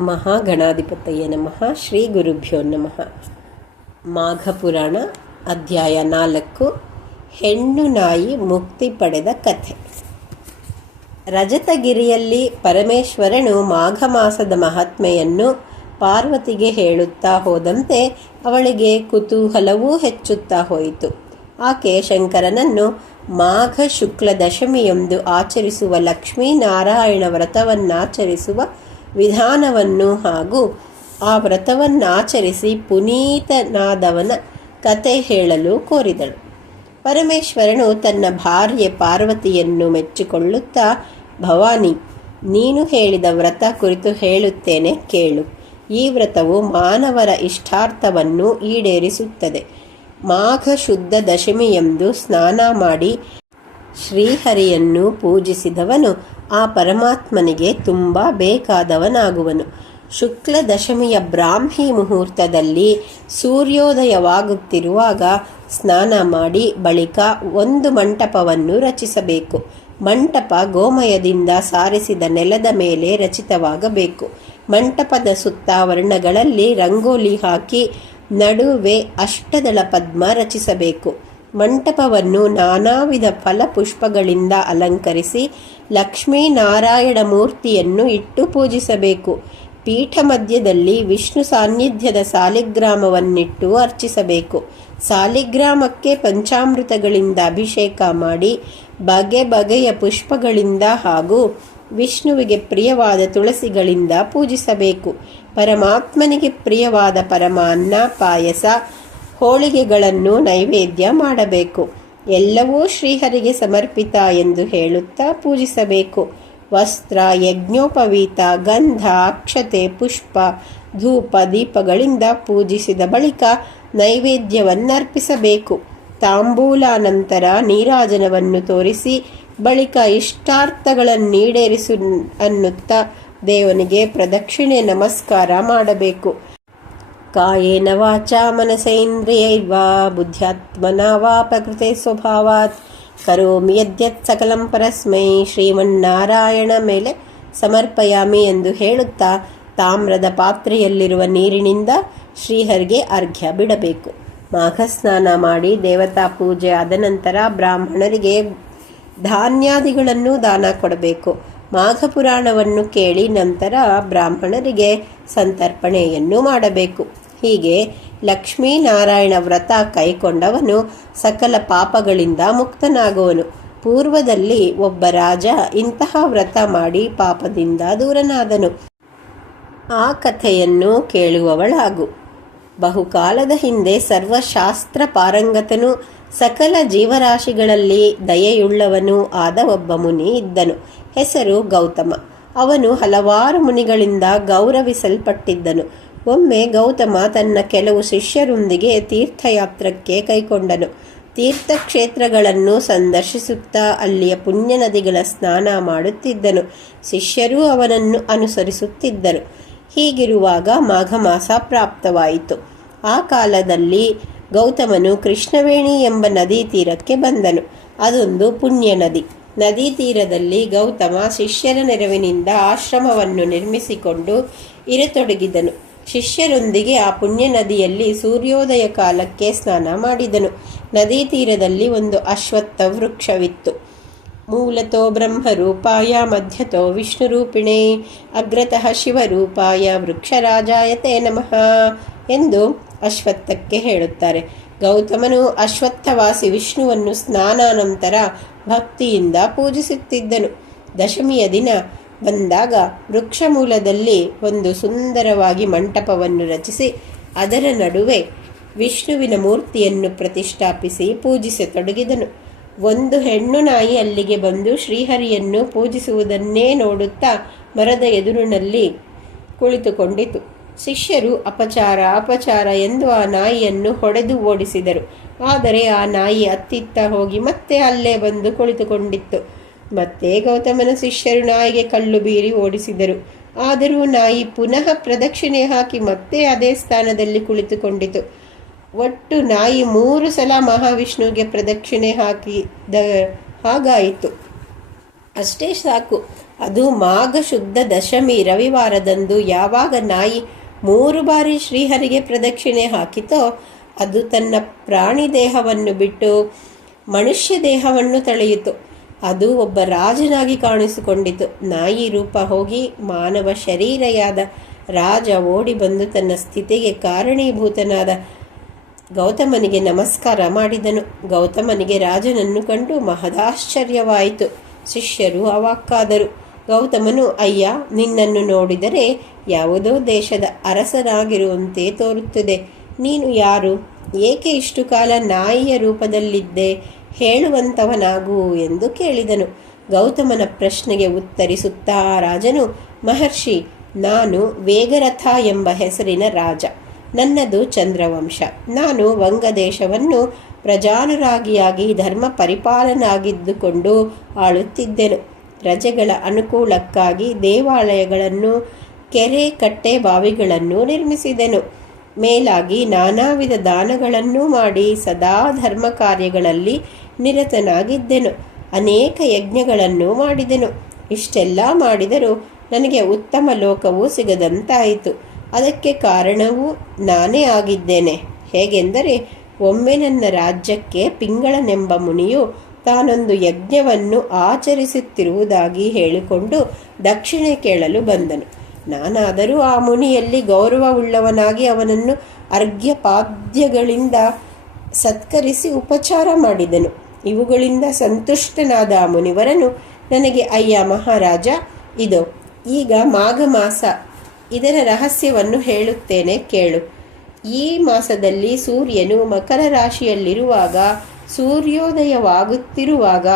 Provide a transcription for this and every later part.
ಮಹಾಗಣಾಧಿಪತಯೇ ನಮಃ. ಶ್ರೀ ಗುರುಭ್ಯೋ ನಮಃ. ಮಾಘಪುರಾಣ ಅಧ್ಯಾಯ ನಾಲ್ಕು. ಹೆಣ್ಣು ನಾಯಿ ಮುಕ್ತಿ ಪಡೆದ ಕಥೆ. ರಜತಗಿರಿಯಲ್ಲಿ ಪರಮೇಶ್ವರನು ಮಾಘ ಮಾಸದ ಮಹಾತ್ಮೆಯನ್ನು ಪಾರ್ವತಿಗೆ ಹೇಳುತ್ತಾ ಹೋದಂತೆ ಅವಳಿಗೆ ಕುತೂಹಲವೂ ಹೆಚ್ಚುತ್ತಾ ಹೋಯಿತು. ಆಕೆ ಶಂಕರನನ್ನು ಮಾಘ ಶುಕ್ಲ ದಶಮಿಯೊಂದು ಆಚರಿಸುವ ಲಕ್ಷ್ಮೀನಾರಾಯಣ ವ್ರತವನ್ನಾಚರಿಸುವ ವಿಧಾನವನ್ನು ಹಾಗೂ ಆ ವ್ರತವನ್ನಾಚರಿಸಿ ಪುನೀತನಾದವನ ಕತೆ ಹೇಳಲು ಕೋರಿದಳು. ಪರಮೇಶ್ವರನು ತನ್ನ ಭಾರ್ಯೆ ಪಾರ್ವತಿಯನ್ನು ಮೆಚ್ಚಿಕೊಳ್ಳುತ್ತಾ, ಭವಾನಿ, ನೀನು ಹೇಳಿದ ವ್ರತ ಕುರಿತು ಹೇಳುತ್ತೇನೆ ಕೇಳು. ಈ ವ್ರತವು ಮಾನವರ ಇಷ್ಟಾರ್ಥವನ್ನು ಈಡೇರಿಸುತ್ತದೆ. ಮಾಘ ಶುದ್ಧ ದಶಮಿಯೆಂದು ಸ್ನಾನ ಮಾಡಿ ಶ್ರೀಹರಿಯನ್ನು ಪೂಜಿಸಿದವನು ಆ ಪರಮಾತ್ಮನಿಗೆ ತುಂಬ ಬೇಕಾದವನಾಗುವನು. ಶುಕ್ಲ ದಶಮಿಯ ಬ್ರಾಹ್ಮಿ ಮುಹೂರ್ತದಲ್ಲಿ ಸೂರ್ಯೋದಯವಾಗುತ್ತಿರುವಾಗ ಸ್ನಾನ ಮಾಡಿ ಬಳಿಕ ಒಂದು ಮಂಟಪವನ್ನು ರಚಿಸಬೇಕು. ಮಂಟಪ ಗೋಮಯದಿಂದ ಸಾರಿಸಿದ ನೆಲದ ಮೇಲೆ ರಚಿತವಾಗಬೇಕು. ಮಂಟಪದ ಸುತ್ತ ವರ್ಣಗಳಲ್ಲಿ ರಂಗೋಲಿ ಹಾಕಿ ನಡುವೆ ಅಷ್ಟದಳ ಪದ್ಮ ರಚಿಸಬೇಕು. ಮಂಟಪವನ್ನು ನಾನಾ ವಿಧ ಫಲಪುಷ್ಪಗಳಿಂದ ಅಲಂಕರಿಸಿ ಲಕ್ಷ್ಮೀನಾರಾಯಣ ಮೂರ್ತಿಯನ್ನು ಇಟ್ಟು ಪೂಜಿಸಬೇಕು. ಪೀಠ ಮಧ್ಯದಲ್ಲಿ ವಿಷ್ಣು ಸಾನ್ನಿಧ್ಯದ ಸಾಲಿಗ್ರಾಮವನ್ನಿಟ್ಟು ಅರ್ಚಿಸಬೇಕು. ಸಾಲಿಗ್ರಾಮಕ್ಕೆ ಪಂಚಾಮೃತಗಳಿಂದ ಅಭಿಷೇಕ ಮಾಡಿ ಬಗೆ ಬಗೆಯ ಪುಷ್ಪಗಳಿಂದ ಹಾಗೂ ವಿಷ್ಣುವಿಗೆ ಪ್ರಿಯವಾದ ತುಳಸಿಗಳಿಂದ ಪೂಜಿಸಬೇಕು. ಪರಮಾತ್ಮನಿಗೆ ಪ್ರಿಯವಾದ ಪರಮಾನ್ನ ಪಾಯಸ ಹೋಳಿಗೆಗಳನ್ನು ನೈವೇದ್ಯ ಮಾಡಬೇಕು. ಎಲ್ಲವೂ ಶ್ರೀಹರಿಗೆ ಸಮರ್ಪಿತ ಎಂದು ಹೇಳುತ್ತಾ ಪೂಜಿಸಬೇಕು. ವಸ್ತ್ರ, ಯಜ್ಞೋಪವೀತ, ಗಂಧ, ಅಕ್ಷತೆ, ಪುಷ್ಪ, ಧೂಪ, ದೀಪಗಳಿಂದ ಪೂಜಿಸಿದ ಬಳಿಕ ನೈವೇದ್ಯವನ್ನರ್ಪಿಸಬೇಕು. ತಾಂಬೂಲ ನಂತರ ನೀರಾಜನವನ್ನು ತೋರಿಸಿ ಬಳಿಕ ಇಷ್ಟಾರ್ಥಗಳನ್ನೀಡೇರಿಸು ಅನ್ನುತ್ತಾ ದೇವನಿಗೆ ಪ್ರದಕ್ಷಿಣೆ ನಮಸ್ಕಾರ ಮಾಡಬೇಕು. ಕಾಯೇನ ವಾಚ ಮನಸೈಂದ್ರಿಯೈರ್ವಾ ಬುದ್ಧ್ಯಾತ್ಮನ ವಾ ಪ್ರಕೃತಿ ಸ್ವಭಾವಾತ್ ಕರೋಮಿ ಯದ್ಯತ್ ಸಕಲಂ ಪರಸ್ಮೈ ಶ್ರೀಮನ್ನಾರಾಯಣ ಮೇಲೆ ಸಮರ್ಪಯಾಮಿ ಎಂದು ಹೇಳುತ್ತಾ ತಾಮ್ರದ ಪಾತ್ರೆಯಲ್ಲಿರುವ ನೀರಿನಿಂದ ಶ್ರೀಹರಿಗೆ ಅರ್ಘ್ಯ ಬಿಡಬೇಕು। ಮಾಘ ಸ್ನಾನ ಮಾಡಿ ದೇವತಾ ಪೂಜೆ ಆದ ನಂತರ ಬ್ರಾಹ್ಮಣರಿಗೆ ಧಾನ್ಯಾದಿಗಳನ್ನು ದಾನ ಕೊಡಬೇಕು। ಮಾಘ ಪುರಾಣವನ್ನು ಕೇಳಿ ನಂತರ ಬ್ರಾಹ್ಮಣರಿಗೆ ಸಂತರ್ಪಣೆಯನ್ನು ಮಾಡಬೇಕು। ಹೀಗೆ ಲಕ್ಷ್ಮೀನಾರಾಯಣ ವ್ರತ ಕೈಕೊಂಡವನು ಸಕಲ ಪಾಪಗಳಿಂದ ಮುಕ್ತನಾಗುವನು. ಪೂರ್ವದಲ್ಲಿ ಒಬ್ಬ ರಾಜ ಇಂತಹ ವ್ರತ ಮಾಡಿ ಪಾಪದಿಂದ ದೂರನಾದನು. ಆ ಕಥೆಯನ್ನು ಕೇಳುವವಳಾಗು. ಬಹುಕಾಲದ ಹಿಂದೆ ಸರ್ವಶಾಸ್ತ್ರ ಪಾರಂಗತನು, ಸಕಲ ಜೀವರಾಶಿಗಳಲ್ಲಿ ದಯೆಯುಳ್ಳವನು ಆದ ಒಬ್ಬ ಮುನಿ ಇದ್ದನು. ಹೆಸರು ಗೌತಮ. ಅವನು ಹಲವಾರು ಮುನಿಗಳಿಂದ ಗೌರವಿಸಲ್ಪಟ್ಟಿದ್ದನು. ಒಮ್ಮೆ ಗೌತಮ ತನ್ನ ಕೆಲವು ಶಿಷ್ಯರೊಂದಿಗೆ ತೀರ್ಥಯಾತ್ರಕ್ಕೆ ಕೈಕೊಂಡನು. ತೀರ್ಥಕ್ಷೇತ್ರಗಳನ್ನು ಸಂದರ್ಶಿಸುತ್ತಾ ಅಲ್ಲಿಯ ಪುಣ್ಯ ನದಿಗಳ ಸ್ನಾನ ಮಾಡುತ್ತಿದ್ದನು. ಶಿಷ್ಯರೂ ಅವನನ್ನು ಅನುಸರಿಸುತ್ತಿದ್ದರು. ಹೀಗಿರುವಾಗ ಮಾಘ ಮಾಸ ಪ್ರಾಪ್ತವಾಯಿತು. ಆ ಕಾಲದಲ್ಲಿ ಗೌತಮನು ಕೃಷ್ಣವೇಣಿ ಎಂಬ ನದಿ ತೀರಕ್ಕೆ ಬಂದನು. ಅದೊಂದು ಪುಣ್ಯ ನದಿ ನದಿ ತೀರದಲ್ಲಿ ಗೌತಮ ಶಿಷ್ಯರ ನೆರವಿನಿಂದ ಆಶ್ರಮವನ್ನು ನಿರ್ಮಿಸಿಕೊಂಡು ಇರತೊಡಗಿದನು. ಶಿಷ್ಯರೊಂದಿಗೆ ಆ ಪುಣ್ಯ ನದಿಯಲ್ಲಿ ಸೂರ್ಯೋದಯ ಕಾಲಕ್ಕೆ ಸ್ನಾನ ಮಾಡಿದನು. ನದಿ ತೀರದಲ್ಲಿ ಒಂದು ಅಶ್ವತ್ಥ ವೃಕ್ಷವಿತ್ತು. ಮೂಲತೋ ಬ್ರಹ್ಮರೂಪಾಯ, ಮಧ್ಯತೋ ವಿಷ್ಣುರೂಪಿಣೆ, ಅಗ್ರತಃ ಶಿವರೂಪಾಯ, ವೃಕ್ಷರಾಜಾಯತೆ ನಮಃ ಎಂದು ಅಶ್ವತ್ಥಕ್ಕೆ ಹೇಳುತ್ತಾರೆ. ಗೌತಮನು ಅಶ್ವತ್ಥವಾಸಿ ವಿಷ್ಣುವನ್ನು ಸ್ನಾನಾನಂತರ ಭಕ್ತಿಯಿಂದ ಪೂಜಿಸುತ್ತಿದ್ದನು. ದಶಮಿಯ ದಿನ ಬಂದಾಗ ವೃಕ್ಷ ಮೂಲದಲ್ಲಿ ಒಂದು ಸುಂದರವಾಗಿ ಮಂಟಪವನ್ನು ರಚಿಸಿ, ಅದರ ನಡುವೆ ವಿಷ್ಣುವಿನ ಮೂರ್ತಿಯನ್ನು ಪ್ರತಿಷ್ಠಾಪಿಸಿ ಪೂಜಿಸತೊಡಗಿದನು. ಒಂದು ಹೆಣ್ಣು ನಾಯಿ ಅಲ್ಲಿಗೆ ಬಂದು ಶ್ರೀಹರಿಯನ್ನು ಪೂಜಿಸುವುದನ್ನೇ ನೋಡುತ್ತಾ ಮರದ ಎದುರಿನಲ್ಲಿ ಕುಳಿತುಕೊಂಡಿತು. ಶಿಷ್ಯರು, ಅಪಚಾರ ಅಪಚಾರ ಎಂದು ಆ ನಾಯಿಯನ್ನು ಹೊಡೆದು ಓಡಿಸಿದರು. ಆದರೆ ಆ ನಾಯಿ ಅತ್ತಿತ್ತ ಹೋಗಿ ಮತ್ತೆ ಅಲ್ಲೇ ಬಂದು ಕುಳಿತುಕೊಂಡಿತ್ತು. ಮತ್ತೆ ಗೌತಮನ ಶಿಷ್ಯರು ನಾಯಿಗೆ ಕಲ್ಲು ಬೀರಿ ಓಡಿಸಿದರು. ಆದರೂ ನಾಯಿ ಪುನಃ ಪ್ರದಕ್ಷಿಣೆ ಹಾಕಿ ಮತ್ತೆ ಅದೇ ಸ್ಥಾನದಲ್ಲಿ ಕುಳಿತುಕೊಂಡಿತು. ಒಟ್ಟು ನಾಯಿ ಮೂರು ಸಲ ಮಹಾವಿಷ್ಣುವಿಗೆ ಪ್ರದಕ್ಷಿಣೆ ಹಾಕಿದ ಹಾಗಾಯಿತು. ಅಷ್ಟೇ ಸಾಕು. ಅದು ಮಾಘ ಶುದ್ಧ ದಶಮಿ ರವಿವಾರದಂದು ಯಾವಾಗ ನಾಯಿ ಮೂರು ಬಾರಿ ಶ್ರೀಹರಿಗೆ ಪ್ರದಕ್ಷಿಣೆ ಹಾಕಿತೋ, ಅದು ತನ್ನ ಪ್ರಾಣಿ ದೇಹವನ್ನು ಬಿಟ್ಟು ಮನುಷ್ಯ ದೇಹವನ್ನು ತಳೆಯಿತು. ಅದು ಒಬ್ಬ ರಾಜನಾಗಿ ಕಾಣಿಸಿಕೊಂಡಿತು. ನಾಯಿ ರೂಪ ಹೋಗಿ ಮಾನವ ಶರೀರಯಾದ ರಾಜ ಓಡಿ ಬಂದು ತನ್ನ ಸ್ಥಿತಿಗೆ ಕಾರಣೀಭೂತನಾದ ಗೌತಮನಿಗೆ ನಮಸ್ಕಾರ ಮಾಡಿದನು. ಗೌತಮನಿಗೆ ರಾಜನನ್ನು ಕಂಡು ಮಹದಾಶ್ಚರ್ಯವಾಯಿತು. ಶಿಷ್ಯರು ಅವಾಕ್ಕಾದರು. ಗೌತಮನು, ಅಯ್ಯ, ನಿನ್ನನ್ನು ನೋಡಿದರೆ ಯಾವುದೋ ದೇಶದ ಅರಸನಾಗಿರುವಂತೆ ತೋರುತ್ತದೆ. ನೀನು ಯಾರು? ಏಕೆ ಇಷ್ಟು ಕಾಲ ನಾಯಿಯ ರೂಪದಲ್ಲಿದ್ದೆ? ಹೇಳುವಂತವನಾಗು ಎಂದು ಕೇಳಿದನು. ಗೌತಮನ ಪ್ರಶ್ನೆಗೆ ಉತ್ತರಿಸುತ್ತಾ ರಾಜನು, ಮಹರ್ಷಿ, ನಾನು ವೇಗರಥ ಎಂಬ ಹೆಸರಿನ ರಾಜ. ನನ್ನದು ಚಂದ್ರವಂಶ. ನಾನು ವಂಗದೇಶವನ್ನು ಪ್ರಜಾನುರಾಗಿಯಾಗಿ ಧರ್ಮ ಪರಿಪಾಲನಾಗಿದ್ದುಕೊಂಡು ಆಳುತ್ತಿದ್ದೆನು. ಪ್ರಜೆಗಳ ಅನುಕೂಲಕ್ಕಾಗಿ ದೇವಾಲಯಗಳನ್ನು, ಕೆರೆ ಕಟ್ಟೆ ಬಾವಿಗಳನ್ನು ನಿರ್ಮಿಸಿದೆನು. ಮೇಲಾಗಿ ನಾನಾ ವಿಧ ದಾನಗಳನ್ನೂ ಮಾಡಿ ಸದಾ ಧರ್ಮ ಕಾರ್ಯಗಳಲ್ಲಿ ನಿರತನಾಗಿದ್ದೆನು. ಅನೇಕ ಯಜ್ಞಗಳನ್ನು ಮಾಡಿದೆನು. ಇಷ್ಟೆಲ್ಲ ಮಾಡಿದರೂ ನನಗೆ ಉತ್ತಮ ಲೋಕವು ಸಿಗದಂತಾಯಿತು. ಅದಕ್ಕೆ ಕಾರಣವೂ ನಾನೇ ಆಗಿದ್ದೇನೆ. ಹೇಗೆಂದರೆ, ಒಮ್ಮೆ ನನ್ನ ರಾಜ್ಯಕ್ಕೆ ಪಿಂಗಳನೆಂಬ ಮುನಿಯು ತಾನೊಂದು ಯಜ್ಞವನ್ನು ಆಚರಿಸುತ್ತಿರುವುದಾಗಿ ಹೇಳಿಕೊಂಡು ದಕ್ಷಿಣೆ ಕೇಳಲು ಬಂದನು. ನಾನಾದರೂ ಆ ಮುನಿಯಲ್ಲಿ ಗೌರವವುಳ್ಳವನಾಗಿ ಅವನನ್ನು ಅರ್ಘ್ಯಪಾದ್ಯಗಳಿಂದ ಸತ್ಕರಿಸಿ ಉಪಚಾರ ಮಾಡಿದನು. ಇವುಗಳಿಂದ ಸಂತುಷ್ಟನಾದ ಆ ಮುನಿವರನು ನನಗೆ, ಅಯ್ಯ ಮಹಾರಾಜ, ಇದು, ಈಗ ಮಾಘ ಮಾಸ ಇದರ ರಹಸ್ಯವನ್ನು ಹೇಳುತ್ತೇನೆ, ಕೇಳು. ಈ ಮಾಸದಲ್ಲಿ ಸೂರ್ಯನು ಮಕರ ರಾಶಿಯಲ್ಲಿರುವಾಗ ಸೂರ್ಯೋದಯವಾಗುತ್ತಿರುವಾಗ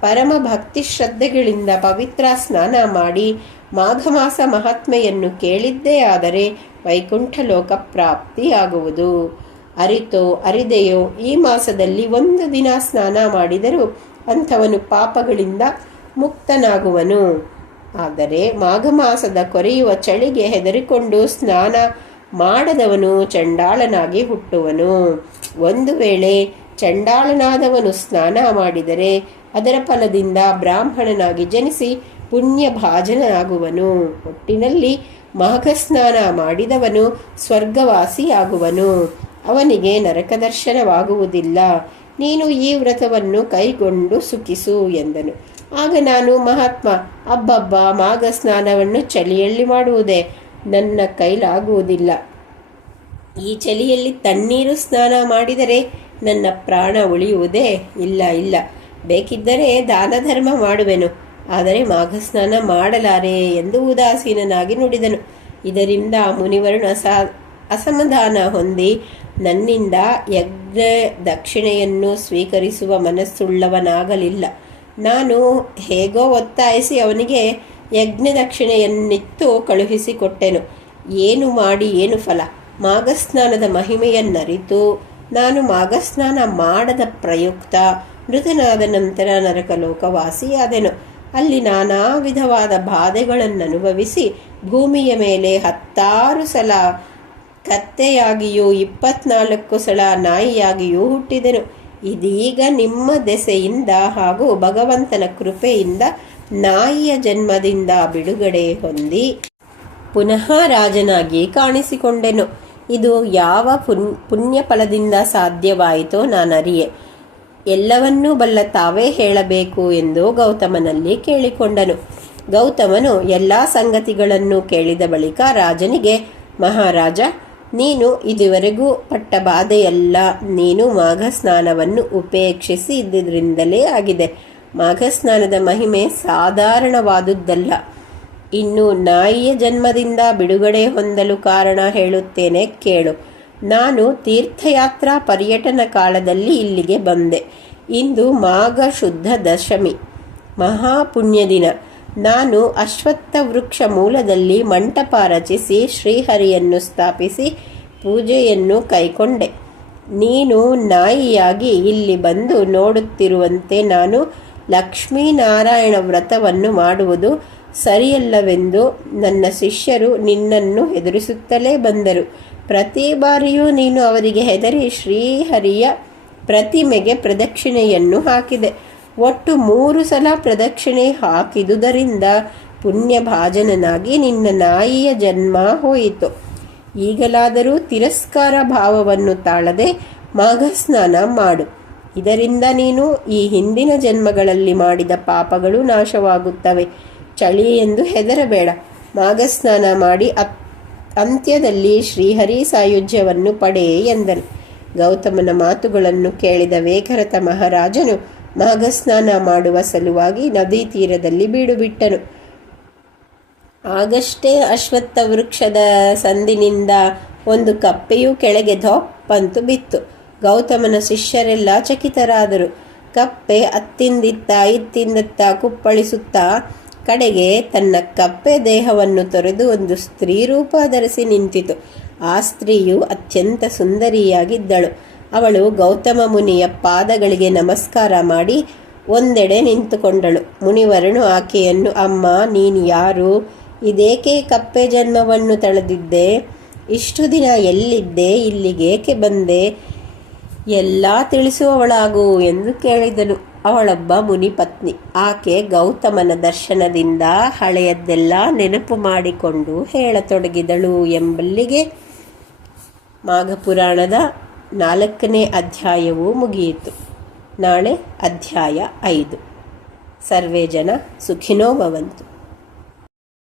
ಪರಮ ಭಕ್ತಿ ಶ್ರದ್ಧೆಗಳಿಂದ ಪವಿತ್ರ ಸ್ನಾನ ಮಾಡಿ ಮಾಘ ಮಾಸ ಮಹಾತ್ಮೆಯನ್ನು ಕೇಳಿದ್ದೇ ಆದರೆ ವೈಕುಂಠ ಲೋಕ ಪ್ರಾಪ್ತಿಯಾಗುವುದು ಅರಿತೋ ಅರಿದೆಯೋ ಈ ಮಾಸದಲ್ಲಿ ಒಂದು ದಿನ ಸ್ನಾನ ಮಾಡಿದರೂ ಅಂಥವನು ಪಾಪಗಳಿಂದ ಮುಕ್ತನಾಗುವನು. ಆದರೆ ಮಾಘ ಮಾಸದ ಕೊರೆಯುವ ಚಳಿಗೆ ಹೆದರಿಕೊಂಡು ಸ್ನಾನ ಮಾಡದವನು ಚಂಡಾಳನಾಗಿ ಹುಟ್ಟುವನು. ಒಂದು ವೇಳೆ ಚಂಡಾಳನಾದವನು ಸ್ನಾನ ಮಾಡಿದರೆ ಅದರ ಫಲದಿಂದ ಬ್ರಾಹ್ಮಣನಾಗಿ ಜನಿಸಿ ಪುಣ್ಯ ಭಾಜನಾಗುವನು ಒಟ್ಟಿನಲ್ಲಿ ಮಾಘ ಸ್ನಾನ ಮಾಡಿದವನು ಸ್ವರ್ಗವಾಸಿಯಾಗುವನು. ಅವನಿಗೆ ನರಕದರ್ಶನವಾಗುವುದಿಲ್ಲ. ನೀನು ಈ ವ್ರತವನ್ನು ಕೈಗೊಂಡು ಸುಖಿಸು ಎಂದನು. ಆಗ ನಾನು, ಮಹಾತ್ಮ, ಅಬ್ಬಬ್ಬ ಮಾಘ ಸ್ನಾನವನ್ನು ಚಳಿಯಲ್ಲಿ ಮಾಡುವುದೇ ನನ್ನ ಕೈಲಾಗುವುದಿಲ್ಲ. ಈ ಚಳಿಯಲ್ಲಿ ತಣ್ಣೀರು ಸ್ನಾನ ಮಾಡಿದರೆ ನನ್ನ ಪ್ರಾಣ ಉಳಿಯುವುದೇ ಇಲ್ಲ ಇಲ್ಲ. ಬೇಕಿದ್ದರೆ ದಾನ ಧರ್ಮ ಮಾಡುವೆನು. ಆದರೆ ಮಾಘ ಸ್ನಾನ ಮಾಡಲಾರೆ ಎಂದು ಉದಾಸೀನನಾಗಿ ನುಡಿದನು. ಇದರಿಂದ ಮುನಿವರ್ಣ ಅಸ ಅಸಮಾಧಾನ ಹೊಂದಿ, ನನ್ನಿಂದ ಯಜ್ಞ ದಕ್ಷಿಣೆಯನ್ನು ಸ್ವೀಕರಿಸುವ ಮನಸ್ಸುಳ್ಳವನಾಗಲಿಲ್ಲ. ನಾನು ಹೇಗೋ ಒತ್ತಾಯಿಸಿ ಅವನಿಗೆ ಯಜ್ಞ ದಕ್ಷಿಣೆಯನ್ನಿತ್ತು ಕಳುಹಿಸಿಕೊಟ್ಟೆನು. ಏನು ಮಾಡಿ, ಏನು ಫಲ? ಮಾಘಸ್ನಾನದ ಮಹಿಮೆಯನ್ನರಿತು, ನಾನು ಮಾಘಸ್ನಾನ ಮಾಡದ ಪ್ರಯುಕ್ತ, ಮೃತನಾದ ನಂತರ ನರಕಲೋಕವಾಸಿಯಾದೆನು. ಅಲ್ಲಿ ನಾನಾ ವಿಧವಾದ ಬಾಧೆಗಳನ್ನು ಅನುಭವಿಸಿ ಭೂಮಿಯ ಮೇಲೆ ಹತ್ತಾರು ಸಲ ಕತ್ತೆಯಾಗಿಯೂ ಇಪ್ಪತ್ನಾಲ್ಕು ಸಲ ನಾಯಿಯಾಗಿಯೂ ಹುಟ್ಟಿದೆನು. ಇದೀಗ ನಿಮ್ಮ ದೆಸೆಯಿಂದ ಹಾಗೂ ಭಗವಂತನ ಕೃಪೆಯಿಂದ ನಾಯಿಯ ಜನ್ಮದಿಂದ ಬಿಡುಗಡೆ ಹೊಂದಿ ಪುನಃ ರಾಜನಾಗಿ ಕಾಣಿಸಿಕೊಂಡೆನು. ಇದು ಯಾವ ಪುನ್, ಪುಣ್ಯಫಲದಿಂದ ಸಾಧ್ಯವಾಯಿತೋ ನಾನರಿಯೆ. ಎಲ್ಲವನ್ನೂ ಬಲ್ಲ ತಾವೇ ಹೇಳಬೇಕು ಎಂದು ಗೌತಮನಲ್ಲಿ ಕೇಳಿಕೊಂಡನು. ಗೌತಮನು ಎಲ್ಲ ಸಂಗತಿಗಳನ್ನು ಕೇಳಿದ ಬಳಿಕ ರಾಜನಿಗೆ, ಮಹಾರಾಜ, ನೀನು ಇದುವರೆಗೂ ಪಟ್ಟ ಬಾಧೆಯಲ್ಲ. ನೀನು ಮಾಘ ಸ್ನಾನವನ್ನು ಉಪೇಕ್ಷಿಸಿ ಇದ್ದುದರಿಂದಲೇ ಆಗಿದೆ. ಮಾಘ ಸ್ನಾನದ ಮಹಿಮೆ ಸಾಧಾರಣವಾದುದ್ದಲ್ಲ. ಇನ್ನು ನಾಯಿಯ ಜನ್ಮದಿಂದ ಬಿಡುಗಡೆ ಹೊಂದಲು ಕಾರಣ ಹೇಳುತ್ತೇನೆ ಕೇಳು. ನಾನು ತೀರ್ಥಯಾತ್ರಾ ಪರ್ಯಟನ ಕಾಲದಲ್ಲಿ ಇಲ್ಲಿಗೆ ಬಂದೆ. ಇಂದು ಮಾಘ ಶುದ್ಧ ದಶಮಿ. ಮಹಾಪುಣ್ಯ ದಿನ. ನಾನು ಅಶ್ವತ್ಥ ವೃಕ್ಷ ಮೂಲದಲ್ಲಿ ಮಂಟಪ ರಚಿಸಿ ಶ್ರೀಹರಿಯನ್ನು ಸ್ಥಾಪಿಸಿ ಪೂಜೆಯನ್ನು ಕೈಕೊಂಡೆ. ನೀನು ನಾಯಿಯಾಗಿ ಇಲ್ಲಿ ಬಂದು ನೋಡುತ್ತಿರುವಂತೆ ನಾನು ಲಕ್ಷ್ಮೀನಾರಾಯಣ ವ್ರತವನ್ನು ಮಾಡುವುದು ಸರಿಯಲ್ಲವೆಂದು ನನ್ನ ಶಿಷ್ಯರು ನಿನ್ನನ್ನು ಎದುರಿಸುತ್ತಲೇ ಬಂದರು. ಪ್ರತಿ ಬಾರಿಯೂ ನೀನು ಅವರಿಗೆ ಹೆದರಿ ಶ್ರೀಹರಿಯ ಪ್ರತಿಮೆಗೆ ಪ್ರದಕ್ಷಿಣೆಯನ್ನು ಹಾಕಿದೆ. ಒಟ್ಟು ಮೂರು ಸಲ ಪ್ರದಕ್ಷಿಣೆ ಹಾಕಿದುದರಿಂದ ಪುಣ್ಯಭಾಜನನಾಗಿ ನಿನ್ನ ನಾಯಿಯ ಜನ್ಮ ಹೋಯಿತು. ಈಗಲಾದರೂ ತಿರಸ್ಕಾರ ಭಾವವನ್ನು ತಾಳದೆ ಮಾಘಸ್ನಾನ ಮಾಡು. ಇದರಿಂದ ನೀನು ಈ ಹಿಂದಿನ ಜನ್ಮಗಳಲ್ಲಿ ಮಾಡಿದ ಪಾಪಗಳು ನಾಶವಾಗುತ್ತವೆ. ಚಳಿ ಎಂದು ಹೆದರಬೇಡ. ಮಾಘಸ್ನಾನ ಮಾಡಿ ಅತ್ ಅಂತ್ಯದಲ್ಲಿ ಶ್ರೀಹರಿ ಸಾಯುಜ್ಯವನ್ನು ಪಡೆ ಎಂದನು. ಗೌತಮನ ಮಾತುಗಳನ್ನು ಕೇಳಿದ ವೇಖರತ ಮಹಾರಾಜನು ಮಾಘಸ್ನಾನ ಮಾಡುವ ಸಲುವಾಗಿ ನದಿ ತೀರದಲ್ಲಿ ಬೀಡುಬಿಟ್ಟನು. ಆಗಷ್ಟೇ ಅಶ್ವತ್ಥ ವೃಕ್ಷದ ಸಂದಿನಿಂದ ಒಂದು ಕಪ್ಪೆಯು ಕೆಳಗೆ ಧೋಪ್ಪಂತು ಬಿತ್ತು. ಗೌತಮನ ಶಿಷ್ಯರೆಲ್ಲ ಚಕಿತರಾದರು. ಕಪ್ಪೆ ಅತ್ತಿಂದಿತ್ತ ಇತ್ತಿಂದತ್ತ ಕುಪ್ಪಳಿಸುತ್ತಾ ಕಡೆಗೆ ತನ್ನ ಕಪ್ಪೆ ದೇಹವನ್ನು ತೊರೆದು ಒಂದು ಸ್ತ್ರೀ ರೂಪ ಧರಿಸಿ ನಿಂತಿತು. ಆ ಸ್ತ್ರೀಯು ಅತ್ಯಂತ ಸುಂದರಿಯಾಗಿದ್ದಳು. ಅವಳು ಗೌತಮ ಮುನಿಯ ಪಾದಗಳಿಗೆ ನಮಸ್ಕಾರ ಮಾಡಿ ಒಂದೆಡೆ ನಿಂತುಕೊಂಡಳು. ಮುನಿವರನು ಆಕೆಯನ್ನು, ಅಮ್ಮ, ನೀನು ಯಾರು? ಇದೇಕೆ ಕಪ್ಪೆ ಜನ್ಮವನ್ನು ತಳೆದಿದ್ದೆ? ಇಷ್ಟು ದಿನ ಎಲ್ಲಿದ್ದೆ? ಇಲ್ಲಿಗೇಕೆ ಬಂದೆ? ಎಲ್ಲ ತಿಳಿಸುವವಳಾಗು ಎಂದು ಕೇಳಿದನು. ಅವಳೊಬ್ಬ ಮುನಿಪತ್ನಿ. ಆಕೆ ಗೌತಮನ ದರ್ಶನದಿಂದ ಹಳೆಯದ್ದೆಲ್ಲ ನೆನಪು ಮಾಡಿಕೊಂಡು ಹೇಳತೊಡಗಿದಳು ಎಂಬಲ್ಲಿಗೆ ಮಾಘಪುರಾಣದ ನಾಲ್ಕನೇ ಅಧ್ಯಾಯವು ಮುಗಿಯಿತು. ನಾಳೆ ಅಧ್ಯಾಯ ಐದು. ಸರ್ವೇ ಜನ ಸುಖಿನೋ ಭವಂತು.